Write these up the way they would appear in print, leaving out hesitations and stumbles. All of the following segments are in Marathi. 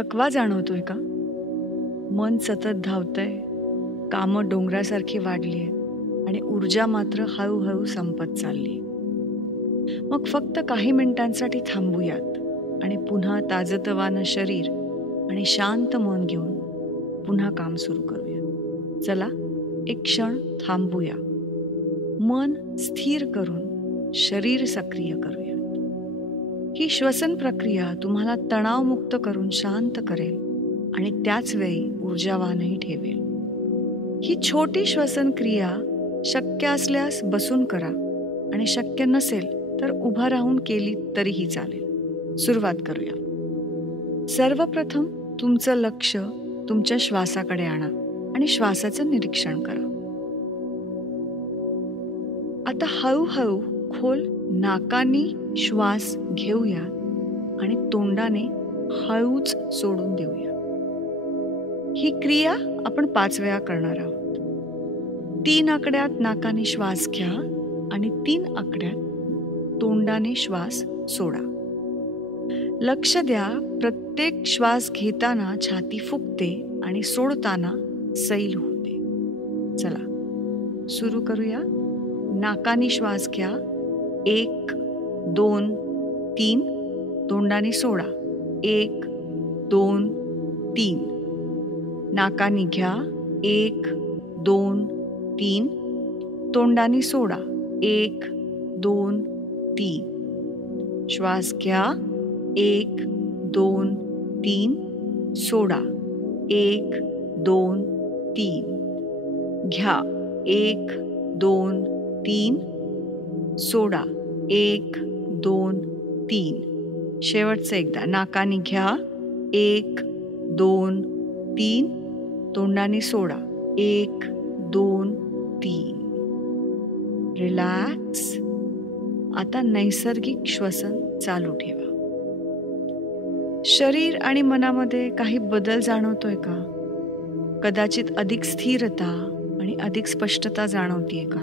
थकवा जाणवतोय का? मन सतत धावतंय, कामं डोंगरासारखी वाढली आहेत आणि ऊर्जा मात्र हळूहळू संपत चालली. मग फक्त काही मिनिटांसाठी थांबूयात आणि पुन्हा ताजतवानं शरीर आणि शांत मन घेऊन पुन्हा काम सुरू करूया. चला, एक क्षण थांबूया. मन स्थिर करून शरीर सक्रिय करूया. ही श्वसन प्रक्रिया तुम्हाला तणावमुक्त करून शांत करेल आणि त्याच वेळी ऊर्जावानही ठेवेल. ही छोटी श्वसन क्रिया शक्य असल्यास बसून करा आणि शक्य नसेल तर उभा राहून केली तरीही चालेल. सुरुवात करूया. सर्वप्रथम तुमचं लक्ष तुमच्या श्वासाकडे आणा आणि श्वासाचं निरीक्षण करा. आता हळूहळू खोल नाकाने श्वास घेऊया आणि तोंडाने हळूच सोडून देऊया. ही क्रिया आपण 5 वेळा करणार आहोत. 3 आकड्यात नाकाने श्वास घ्या आणि 3 आकड्यात तोंडाने श्वास सोडा. लक्ष द्या, प्रत्येक श्वास घेताना छाती फुगते आणि सोडताना सैल होते. चला सुरू करूया. नाकाने श्वास घ्या. 1 2 3. तोंडाने सोडा. 1 2 3. नाकाने घ्या. 1 2 3. तोंडाने सोडा. 1 2 3. श्वास घ्या. 1 2 3. सोडा. 1 2 3. घ्या. 1 2 3. सोडा. 1 2 3. शेवटचं एकदा. नाकाने घ्या. 1 2 3. तोंडाने सोडा. 1 2 3. रिलॅक्स. आता नैसर्गिक श्वसन चालू ठेवा. शरीर आणि मनामध्ये काही बदल जाणवतोय का? कदाचित अधिक स्थिरता आणि अधिक स्पष्टता जाणवतीये का?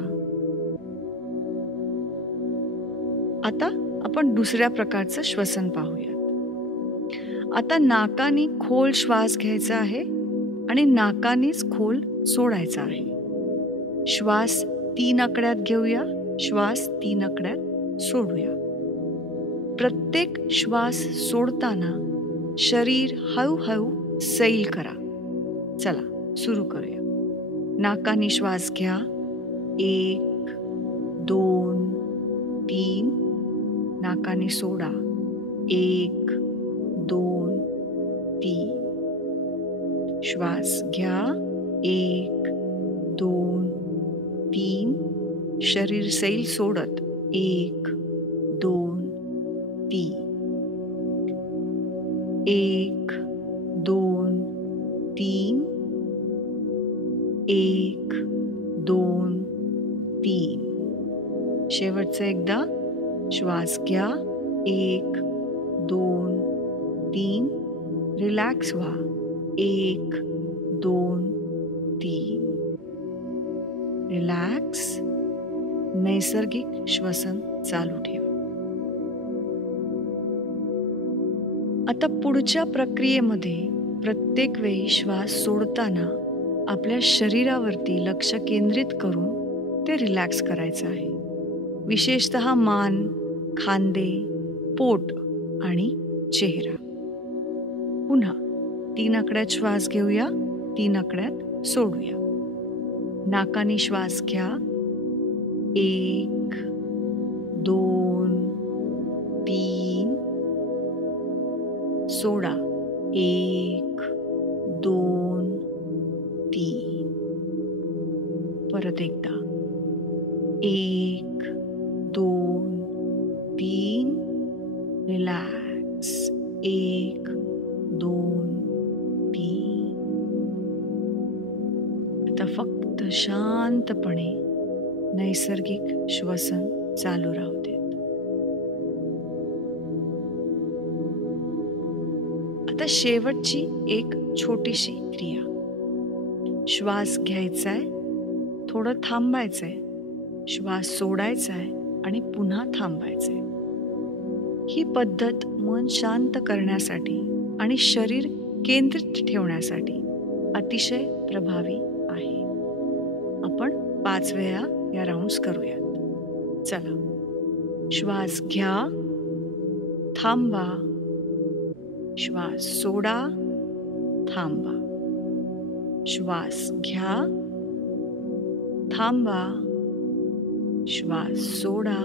आता आपण दुसऱ्या प्रकारचं श्वसन पाहूया. आता नाकाने खोल श्वास घ्यायचा आहे आणि नाकानेच खोल सोडायचा आहे. श्वास 3 आकड्यात घेऊया. श्वास 3 आकड्यात सोडूया. प्रत्येक श्वास सोडताना शरीर हळूहळू सैल करा. चला सुरू करूया. नाकाने श्वास घ्या. 1 2 3. नाकाने सोडा. 1 2 3. श्वास घ्या. 1 2 3. शरीर सैल सोडत. 1 2 3. 1 2 3. 1 2 3. शेवटचं एकदा. श्वास घ्या. 1 2 3. रिलॅक्स व्हा. 1 2 3. रिलॅक्स. नैसर्गिक श्वसन चालू ठेवा. आता पुढच्या प्रक्रियेमध्ये प्रत्येक वेळी श्वास सोडताना आपल्या शरीरावरती लक्ष केंद्रित करून ते रिलॅक्स करायचं आहे. विशेषतः मान, खांदे, पोट आणि चेहरा. पुन्हा 3 आकड्यात श्वास घेऊया. 3 आकड्यात सोडूया. नाकाने श्वास घ्या. 1 2 3. सोडा. 1 2 3. परत एकदा. 1 2 3. रिलॅक्स. 1 2 3. आता फक्त शांतपणे नैसर्गिक श्वसन चालू राहू देत. आता शेवटची एक छोटीशी क्रिया. श्वास घ्यायचाय, थोडं थांबायचंय, श्वास सोडायचाय आणि पुन्हा थांबायचंय. ही पद्धत मन शांत करण्यासाठी आणि शरीर केंद्रित ठेवण्यासाठी अतिशय प्रभावी आहे. आपण 5 वेळा या राऊंड्स करूयात. चला. श्वास घ्या, थांबा, श्वास सोडा, थांबा, श्वास घ्या, थांबा, श्वास सोडा,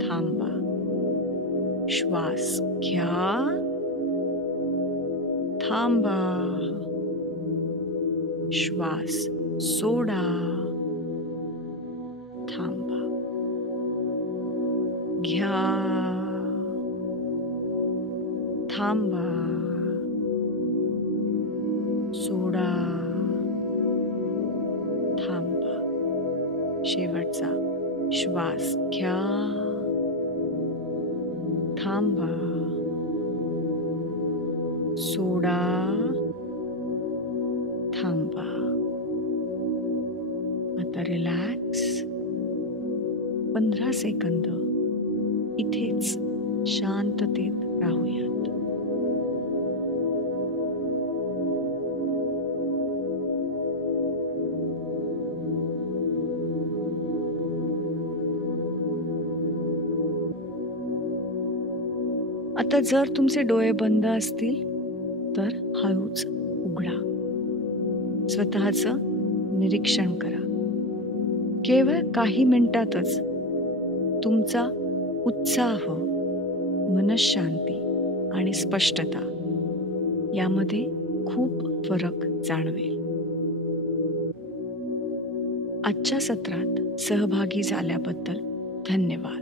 थांबा, श्वास घ्या, थांबा, श्वास सोडा, थांबा, घ्या, थांबा, सोडा, थांबा. शेवटचा श्वास घ्या, थांबा, सोडा, थांबा. आता रिलॅक्स 15 सेकंद इथेच शांततेत राहूयात. आता जर तुमचे डोळे बंद असतील तर हळूच उघडा. स्वतःचं निरीक्षण करा. केवळ काही मिनिटातच तुमचा उत्साह, मनःशांती आणि स्पष्टता यामध्ये खूप फरक जाणवेल. आजच्या सत्रात सहभागी झाल्याबद्दल धन्यवाद.